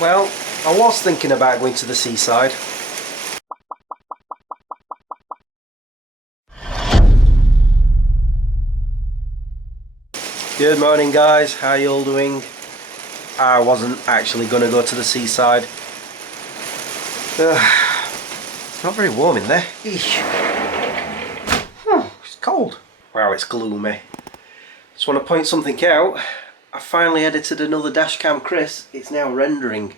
Well, I was thinking about going to the seaside. Good morning guys, how you all doing? I wasn't actually going to go to the seaside. It's not very warm in there. It's cold. Wow, it's gloomy. Just want to point something out. I finally edited another dashcam Chris. It's now rendering.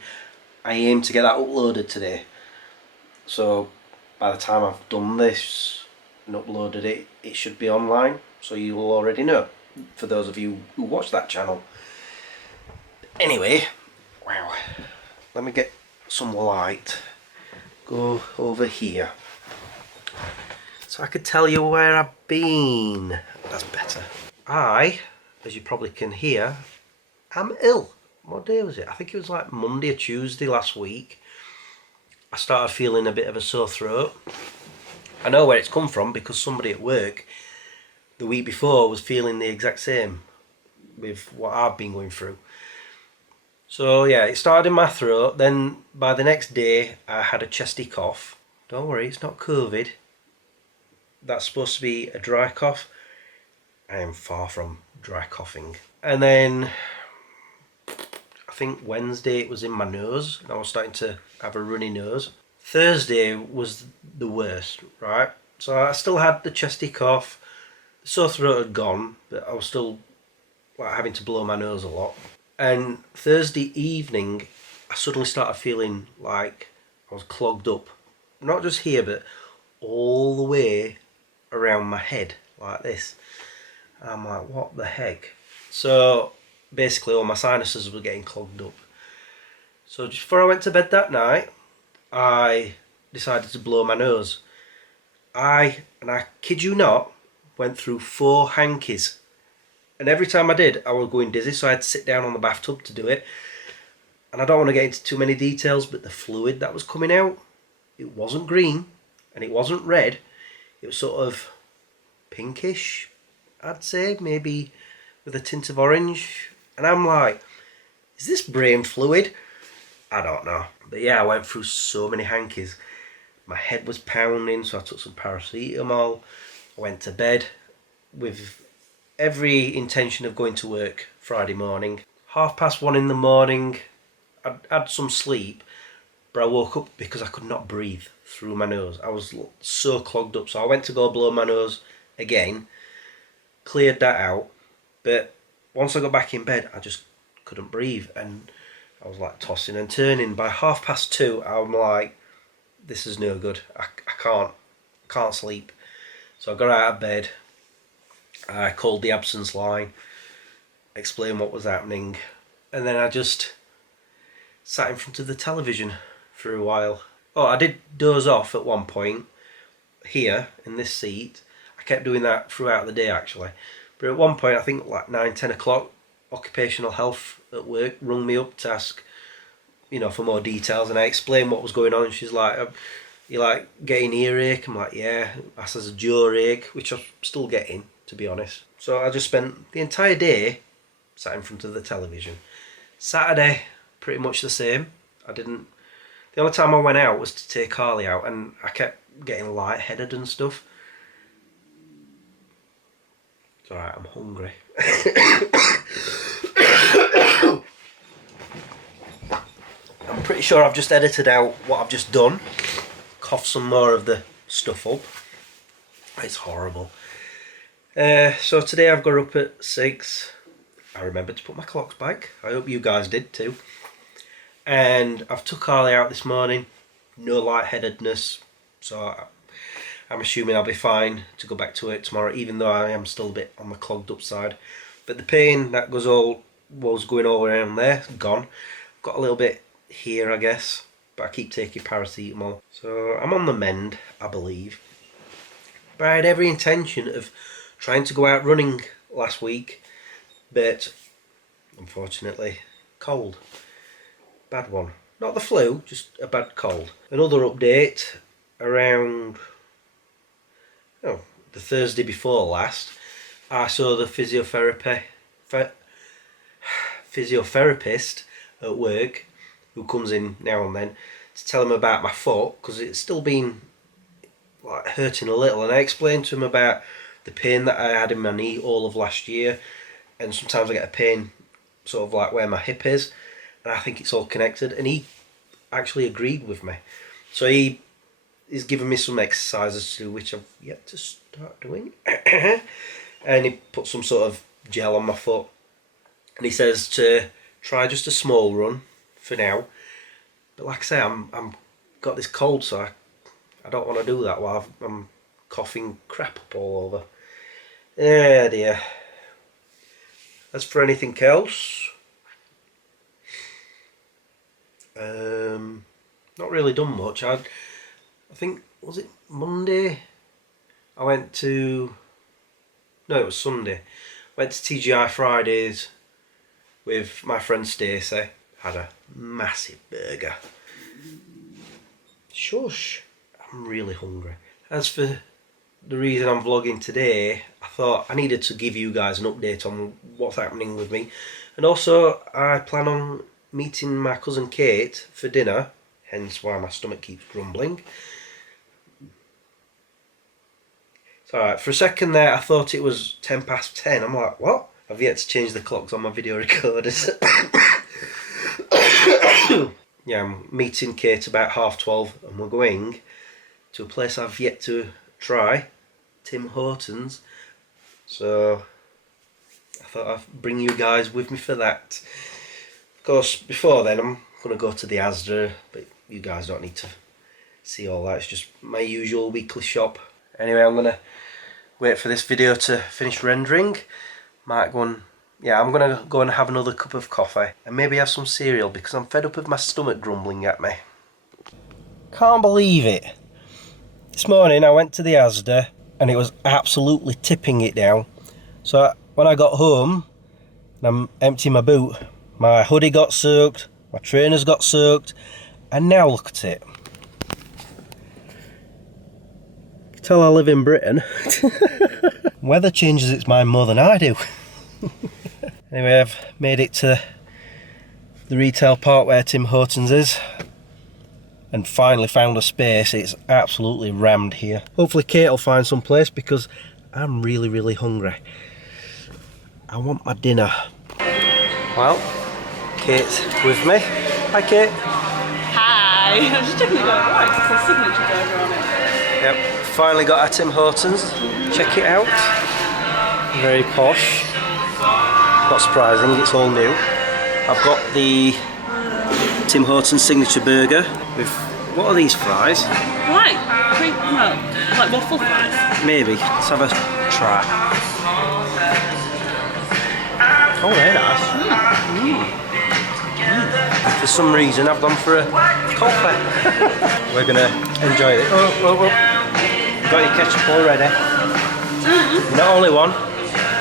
I aim to get that uploaded today. So by the time I've done this and uploaded it, it should be online. So you will already know, for those of you who watch that channel. Anyway, wow. Let me get some light. Go over here. So I could tell you where I've been. That's better. I, as you probably can hear, am ill. What day was it? I think it was like Monday or Tuesday last week. I started feeling a bit of a sore throat. I know where it's come from because somebody at work the week before was feeling the exact same with what I've been going through. So yeah, it started in my throat. Then by the next day I had a chesty cough. Don't worry, it's not COVID. That's supposed to be a dry cough. I am far from dry coughing. And then I think Wednesday it was in my nose and I was starting to have a runny nose. Thursday was the worst, right? So I still had the chesty cough. The sore throat had gone, but I was still like having to blow my nose a lot. And Thursday evening I suddenly started feeling like I was clogged up. Not just here, but all the way around my head like this. And I'm like, what the heck? So basically all my sinuses were getting clogged up. So just before I went to bed that night, I decided to blow my nose. I kid you not, went through 4 hankies. And every time I did, I was going dizzy, so I had to sit down on the bathtub to do it. And I don't want to get into too many details, but the fluid that was coming out, it wasn't green and it wasn't red. It was sort of pinkish, I'd say, maybe with a tint of orange. And I'm like, is this brain fluid? I don't know. But yeah, I went through so many hankies. My head was pounding, so I took some paracetamol. I went to bed with every intention of going to work Friday morning. 1:30 in the morning, I'd had some sleep, but I woke up because I could not breathe through my nose. I was so clogged up, so I went to go blow my nose again, cleared that out, but once I got back in bed, I just couldn't breathe, and I was like tossing and turning. By 2:30, I'm like, this is no good. I can't sleep. So I got out of bed. I called the absence line, explained what was happening, and then I just sat in front of the television for a while. Oh, I did doze off at one point here in this seat. I kept doing that throughout the day actually. But at one point, I think like 9-10 o'clock, occupational health at work rung me up to ask, for more details, and I explained what was going on. She's like, you like getting earache? I'm like, yeah. I says a jaw ache, which I'm still getting, to be honest. So I just spent the entire day sat in front of the television. Saturday, pretty much the same. The only time I went out was to take Carly out, and I kept getting lightheaded and stuff. It's alright, I'm hungry. I'm pretty sure I've just edited out what I've just done. Cough some more of the stuff up. It's horrible. So today I've got up at 6. I remembered to put my clocks back. I hope you guys did too. And I've took Carly out this morning. No lightheadedness. So I'm assuming I'll be fine to go back to work tomorrow, even though I am still a bit on the clogged up side. But the pain that was going all around there, gone. Got a little bit here, I guess, but I keep taking paracetamol. So I'm on the mend, I believe. But I had every intention of trying to go out running last week, but unfortunately, cold. Bad one. Not the flu, just a bad cold. Another update around the Thursday before last, I saw the physiotherapist at work, who comes in now and then, to tell him about my foot, because it's still been like hurting a little, and I explained to him about the pain that I had in my knee all of last year, and sometimes I get a pain sort of like where my hip is, and I think it's all connected, and he actually agreed with me. So he's given me some exercises to do, which I've yet to start doing. And he put some sort of gel on my foot, and he says to try just a small run for now. But like I say, I'm got this cold, so I don't want to do that while I'm coughing crap up all over. Yeah, dear. As for anything else, not really done much. I think, was it Monday? I went to, no, it was Sunday. Went to TGI Fridays with my friend Stacey. Had a massive burger. Shush, I'm really hungry. As for the reason I'm vlogging today, I thought I needed to give you guys an update on what's happening with me. And also, I plan on meeting my cousin Kate for dinner, hence why my stomach keeps grumbling. It's alright, for a second there I thought it was 10 past 10. I'm like, what? I've yet to change the clocks on my video recorders. Yeah, I'm meeting Kate about 12:30, and we're going to a place I've yet to try, Tim Hortons. So I thought I'd bring you guys with me for that. Of course, before then I'm going to go to the Asda, but you guys don't need to see all that. It's just my usual weekly shop. Anyway, I'm going to wait for this video to finish rendering. Might go and, yeah, I'm going to go and have another cup of coffee and maybe have some cereal, because I'm fed up with my stomach grumbling at me. Can't believe it. This morning I went to the Asda and it was absolutely tipping it down. So when I got home and I'm emptying my boot, my hoodie got soaked, my trainers got soaked, and now look at it. You can tell I live in Britain. Weather changes its mind more than I do. Anyway, I've made it to the retail part where Tim Hortons is, and finally found a space. It's absolutely rammed here. Hopefully Kate will find some place, because I'm really hungry. I want my dinner. Well, Kate's with me. Hi Kate. Hi. I was just checking it out right, because there's a signature burger on it. Yep, finally got our Tim Hortons. Check it out. Very posh. Not surprising, it's all new. I've got the Tim Hortons signature burger with, what are these fries? Like waffle fries. Maybe. Let's have a try. Oh, they're nice. For some reason I've gone for a coffee. We're gonna enjoy it. Oh. Got your ketchup already. You're not only one.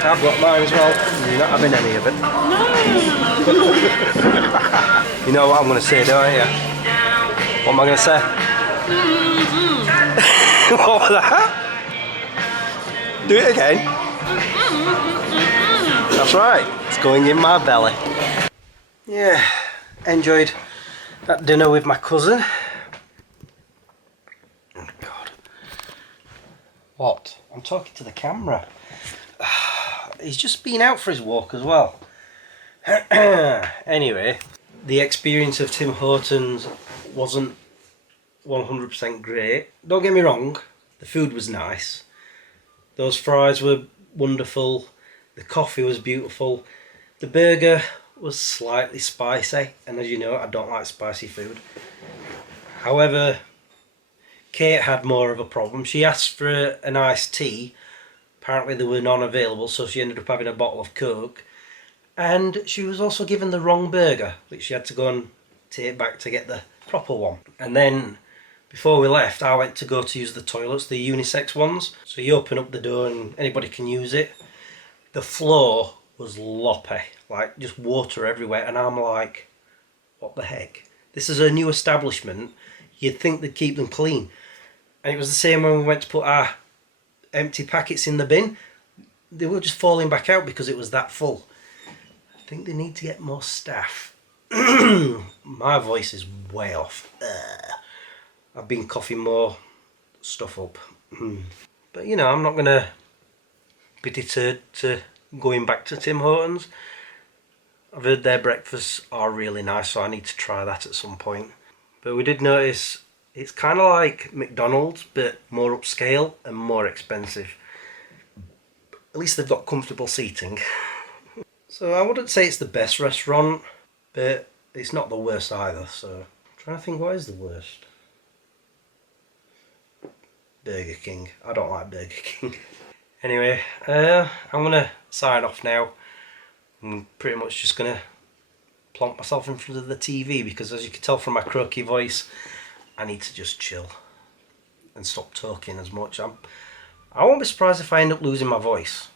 I've got mine as well. You're not having any of it. No. You know what I'm going to say, don't you? What am I going to say? What was that? Do it again. That's right. It's going in my belly. Yeah, enjoyed that dinner with my cousin. Oh God. What? I'm talking to the camera. He's just been out for his walk as well. Anyway, the experience of Tim Hortons wasn't 100% great. Don't get me wrong, the food was nice. Those fries were wonderful. The coffee was beautiful. The burger was slightly spicy, and as you know, I don't like spicy food. However, Kate had more of a problem. She asked for an iced tea. Apparently there were none available, so she ended up having a bottle of Coke. And she was also given the wrong burger, which she had to go and take back to get the proper one. And then, before we left, I went to go to use the toilets, the unisex ones. So you open up the door and anybody can use it. The floor was loppy, like just water everywhere, and I'm like, what the heck? This is a new establishment. You'd think they'd keep them clean. And it was the same when we went to put our empty packets in the bin. They were just falling back out because it was that full. I think they need to get more staff. My voice is way off. I've been coughing more stuff up. But you know, I'm not going to be deterred to going back to Tim Hortons. I've heard their breakfasts are really nice, so I need to try that at some point. But we did notice it's kind of like McDonald's, but more upscale and more expensive. At least they've got comfortable seating. So I wouldn't say it's the best restaurant, but it's not the worst either. So I'm trying to think, what is the worst? Burger King. I don't like Burger King. Anyway, I'm going to sign off now. I'm pretty much just going to plonk myself in front of the TV because, as you can tell from my croaky voice, I need to just chill and stop talking as much. I won't be surprised if I end up losing my voice.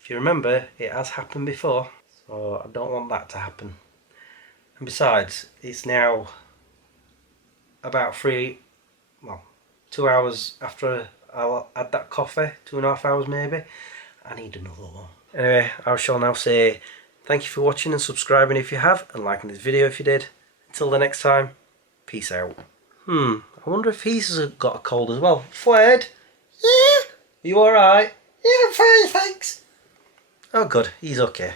If you remember, it has happened before, so I don't want that to happen. And besides, it's now about 2 hours after I had that coffee, 2.5 hours maybe. I need another one. Anyway, I shall now say thank you for watching and subscribing if you have, and liking this video if you did. Until the next time, peace out. I wonder if he's got a cold as well. Fred? Yeah? You alright? Yeah, I'm fine, thanks. Oh good, he's okay.